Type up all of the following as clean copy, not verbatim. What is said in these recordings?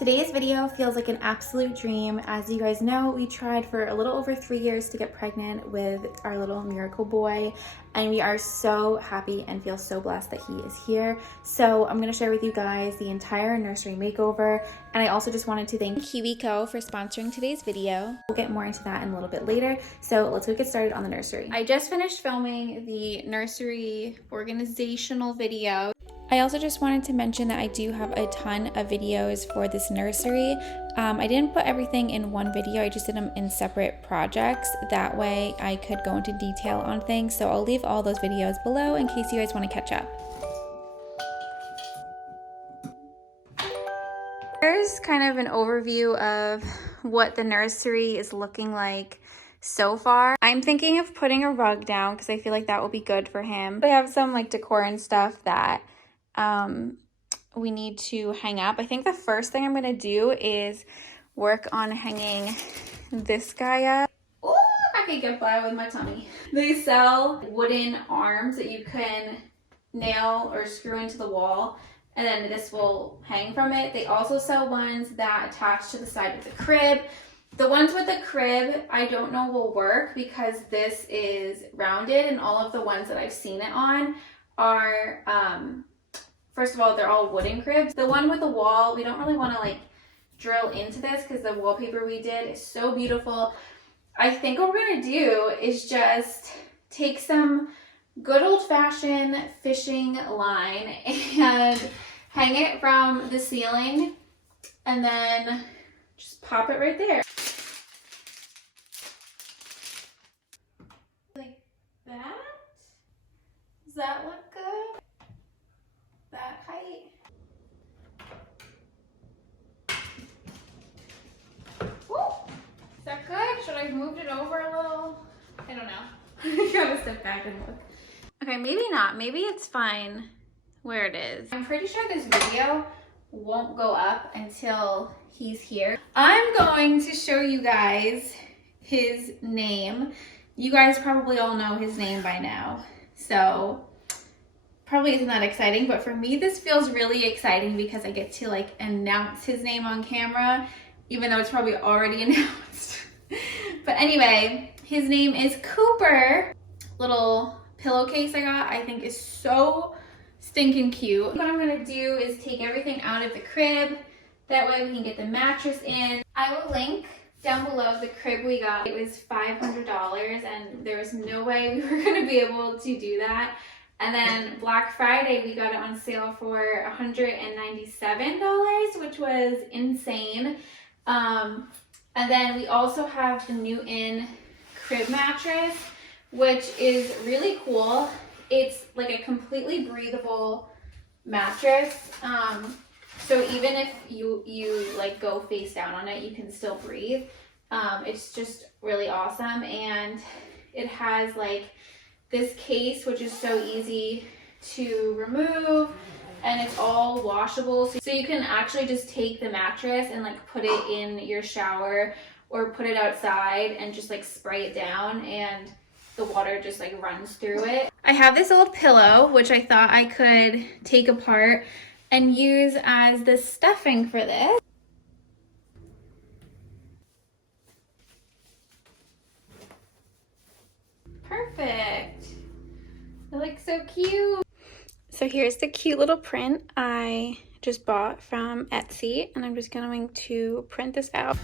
Today's video feels like an absolute dream. As you guys know, we tried for a little over 3 years to get pregnant with our little miracle boy, and we are so happy and feel so blessed that he is here. So I'm going to share with you guys the entire nursery makeover, and I also just wanted to thank Kiwico for sponsoring today's video. We'll get more into that in a little bit later, so let's go get started on the nursery. I just finished filming the nursery organizational video. I also just wanted to mention that I do have a ton of videos for this nursery. I didn't put everything in one video, I just did them in separate projects. That way I could go into detail on things. So I'll leave all those videos below in case you guys want to catch up. Here's kind of an overview of what the nursery is looking like so far. I'm thinking of putting a rug down because I feel like that will be good for him. I have some like decor and stuff that we need to hang up. I think the first thing I'm gonna do is work on hanging this guy up. Oh, I can get by with my tummy. They sell wooden arms that you can nail or screw into the wall, and then this will hang from it. They also sell ones that attach to the side of the crib. The ones with the crib, I don't know will work because this is rounded, and all of the ones that I've seen it on are, first of all, they're all wooden cribs. The one with the wall, we don't really want to like drill into this because the wallpaper we did is so beautiful. I think what we're going to do is just take some good old-fashioned fishing line and hang it from the ceiling and then just pop it right there. Like that? Does that look good? That height. Woo! Is that good? Should I have moved it over a little? I don't know. I gotta step back and look. Okay, maybe not. Maybe it's fine where it is. I'm pretty sure this video won't go up until he's here. I'm going to show you guys his name. You guys probably all know his name by now, so probably isn't that exciting, but for me this feels really exciting because I get to like announce his name on camera, even though it's probably already announced. But anyway, his name is Cooper. Little pillowcase I got, I think is so stinking cute. What I'm gonna do is take everything out of the crib, that way we can get the mattress in. I will link down below the crib we got. It was $500 and there was no way we were gonna be able to do that. And then Black Friday, we got it on sale for $197, which was insane. And then we also have the Newton crib mattress, which is really cool. It's like a completely breathable mattress. So even if you like go face down on it, you can still breathe. It's just really awesome. And it has like this case, which is so easy to remove, and it's all washable. So you can actually just take the mattress and like put it in your shower or put it outside and just like spray it down and the water just like runs through it. I have this old pillow, which I thought I could take apart and use as the stuffing for this. Perfect. It looks so cute. So here's the cute little print I just bought from Etsy, and I'm just going to print this out.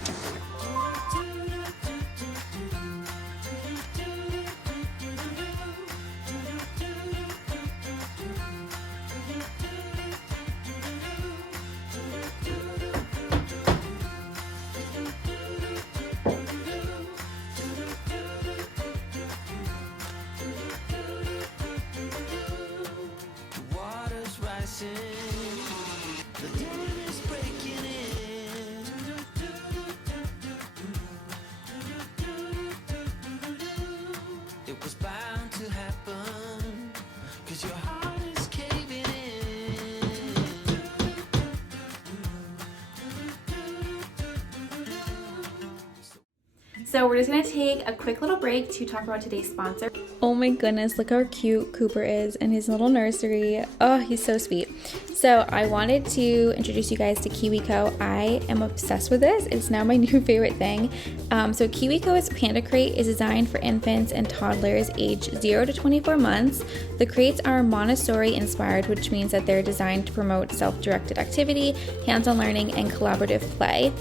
So we're just gonna take a quick little break to talk about today's sponsor. Oh my goodness, look how cute Cooper is in his little nursery. Oh, he's so sweet. So I wanted to introduce you guys to Kiwico. I am obsessed with this. It's now my new favorite thing. So Kiwico's Panda Crate is designed for infants and toddlers aged 0 to 24 months. The crates are Montessori inspired, which means that they're designed to promote self-directed activity, hands-on learning, and collaborative play.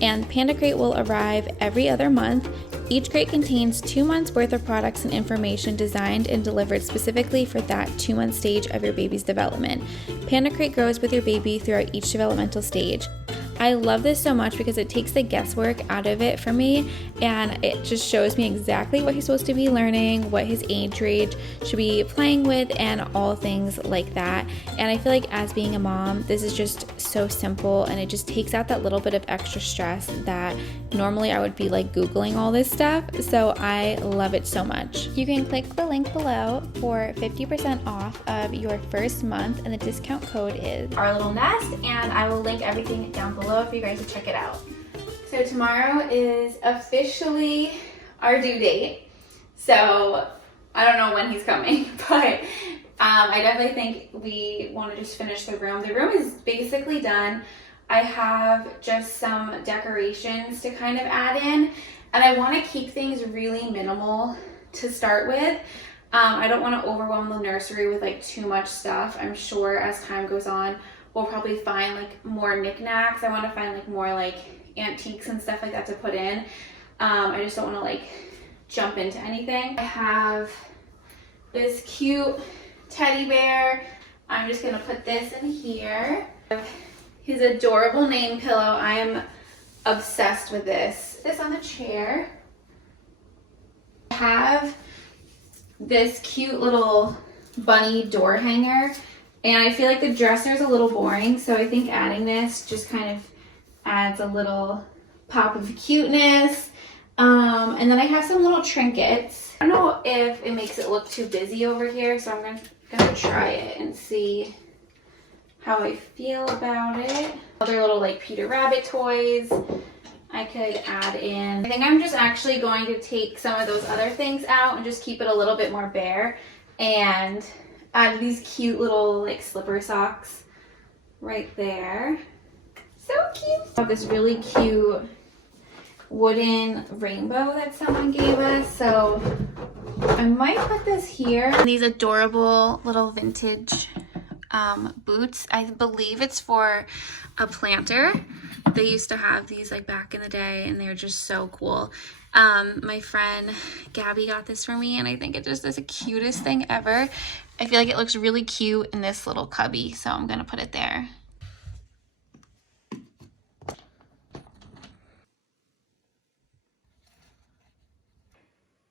And Panda Crate will arrive every other month. Each crate contains 2 months worth of products and information designed and delivered specifically for that 2-month stage of your baby's development. Panda Crate grows with your baby throughout each developmental stage. I love this so much because it takes the guesswork out of it for me, and it just shows me exactly what he's supposed to be learning, what his age range should be playing with, and all things like that. And I feel like as being a mom, this is just so simple, and it just takes out that little bit of extra stress that normally I would be like Googling all this stuff. So I love it so much. You can click the link below for 50% off of your first month, and the discount code is our little nest, and I will link everything down below for you guys to check it out. So tomorrow is officially our due date. So I don't know when he's coming, but I definitely think we want to just finish the room. The room is basically done. I have just some decorations to kind of add in, and I want to keep things really minimal to start with. I don't want to overwhelm the nursery with like too much stuff. I'm sure as time goes on, we'll probably find like more knickknacks. I want to find like more like antiques and stuff like that to put in. I just don't want to like jump into anything. I have this cute teddy bear. I'm just gonna put this in here. His adorable name pillow. I am obsessed with this. This on the chair. I have this cute little bunny door hanger. And I feel like the dresser is a little boring, so I think adding this just kind of adds a little pop of cuteness. And then I have some little trinkets. I don't know if it makes it look too busy over here, so I'm gonna try it and see how I feel about it. Other little like Peter Rabbit toys I could add in. I think I'm just actually going to take some of those other things out and just keep it a little bit more bare, and add these cute little like slipper socks right there. So cute. I have this really cute wooden rainbow that someone gave us, so I might put this here. These adorable little vintage boots. I believe it's for a planter. They used to have these like back in the day, and they're just so cool. My friend Gabby got this for me, and I think it just is the cutest thing ever. I feel like it looks really cute in this little cubby, so I'm gonna put it there.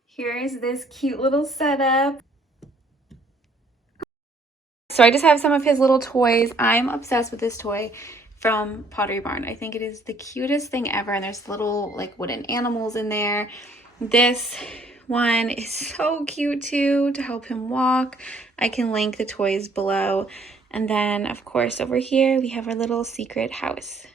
Here is this cute little setup. So I just have some of his little toys. I'm obsessed with this toy from Pottery Barn. I think it is the cutest thing ever, and there's little like wooden animals in there. This one is so cute too, to help him walk. I can link the toys below. And then of course over here we have our little secret house.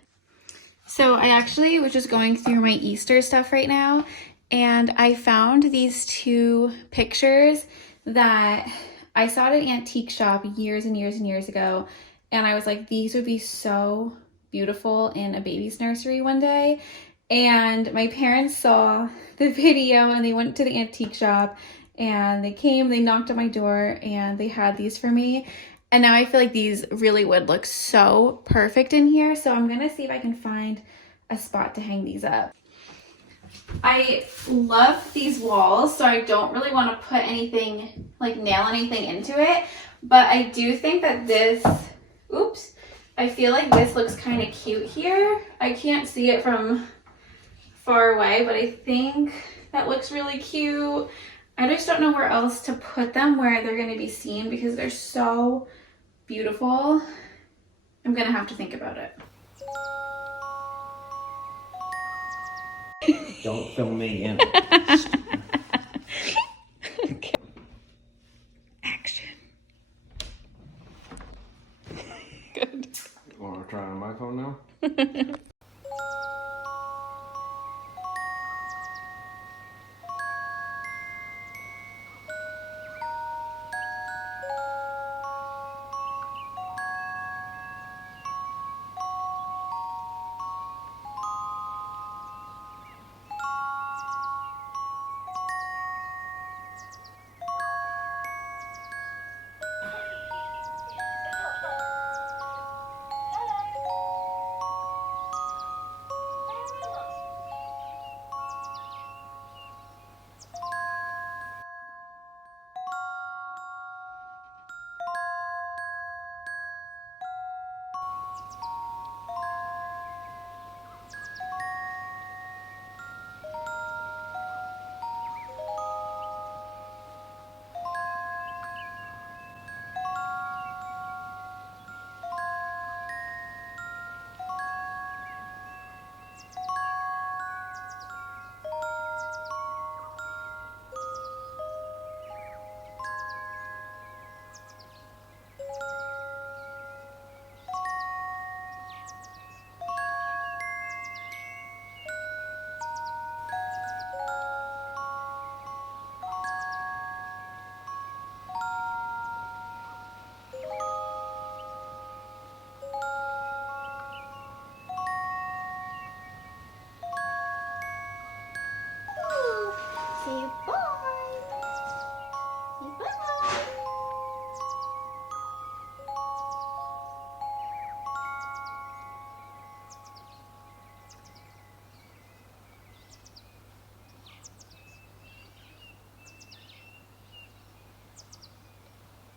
So I actually was just going through my Easter stuff right now, and I found these 2 pictures that I saw at an antique shop years and years and years ago, and I was like, these would be so beautiful in a baby's nursery one day. And my parents saw the video, and they went to the antique shop, and they knocked on my door, and they had these for me. And now I feel like these really would look so perfect in here. So I'm gonna see if I can find a spot to hang these up. I love these walls, so I don't really want to put anything, like nail anything into it. But I do think that this, oops, I feel like this looks kind of cute here. I can't see it from far away, but I think that looks really cute. I just don't know where else to put them where they're going to be seen because they're so beautiful. I'm going to have to think about it. Don't film me in. Okay. Action. Good. You want to try on my phone now?